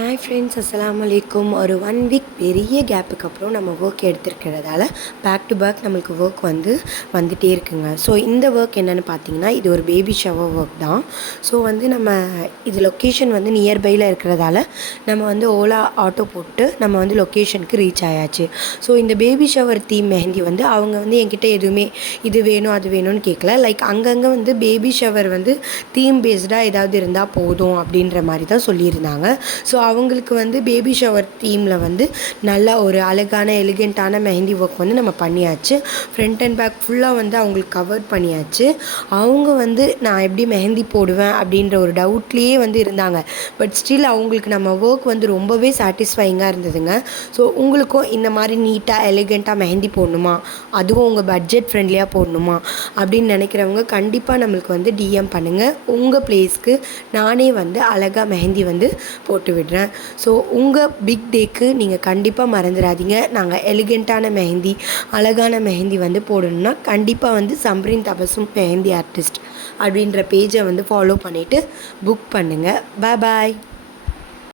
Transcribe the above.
Hi friends, அஸ்ஸலாமு அலைக்கும். ஒரு 1 வீக் பெரிய கேப்புக்கு அப்புறம் நம்ம ஒர்க் எடுத்துருக்கிறதால பேக் டு பேக் நம்மளுக்கு ஒர்க் வந்துகிட்டே இருக்குங்க. ஸோ இந்த ஒர்க் என்னென்னு பார்த்தீங்கன்னா, இது ஒரு பேபி ஷவர் ஒர்க் தான். ஸோ நம்ம இது லொக்கேஷன் நியர்பையில் இருக்கிறதால நம்ம ஓலா ஆட்டோ போட்டு நம்ம லொக்கேஷனுக்கு ரீச் ஆயாச்சு. ஸோ இந்த பேபி ஷவர் தீம் மெஹந்தி அவங்க என்கிட்ட எதுவுமே இது வேணும் அது வேணும்னு கேட்கல. லைக் அங்கங்கே பேபி ஷவர் தீம் பேஸ்டாக ஏதாவது இருந்தால் போதும் அப்படின்ற மாதிரி தான் சொல்லியிருந்தாங்க. ஸோ அவங்களுக்கு பேபி ஷவர் தீமில் நல்லா ஒரு அழகான எலிகெண்ட்டான மெஹந்தி ஒர்க் நம்ம பண்ணியாச்சு. ஃப்ரண்ட் அண்ட் பேக் ஃபுல்லாக அவங்களுக்கு கவர் பண்ணியாச்சு. அவங்க நான் எப்படி மெஹந்தி போடுவேன் அப்படின்ற ஒரு டவுட்லேயே இருந்தாங்க. பட் ஸ்டில் அவங்களுக்கு நம்ம ஒர்க் ரொம்பவே சாட்டிஸ்ஃபைங்காக இருந்ததுங்க. ஸோ உங்களுக்கும் இந்த மாதிரி நீட்டாக எலிகெண்ட்டாக மெஹந்தி போடணுமா, அதுவும் உங்கள் பட்ஜெட் ஃப்ரெண்ட்லியாக போடணுமா அப்படின்னு நினைக்கிறவங்க கண்டிப்பாக நம்மளுக்கு டிஎம் பண்ணுங்கள். உங்கள் ப்ளேஸ்க்கு நானே அழகாக மெஹந்தி போட்டு விடுறேன். ஸோ உங்கள் பிக் டேக்கு நீங்கள் கண்டிப்பாக மறந்துடாதீங்க. நாங்கள் எலிகெண்ட்டான மெஹந்தி, அழகான மெஹந்தி போடணுன்னா கண்டிப்பாக சம்ரின் தபசும் மெஹந்தி ஆர்டிஸ்ட் அப்படின்ற பேஜை ஃபாலோ பண்ணிவிட்டு புக் பண்ணுங்கள். பாய்.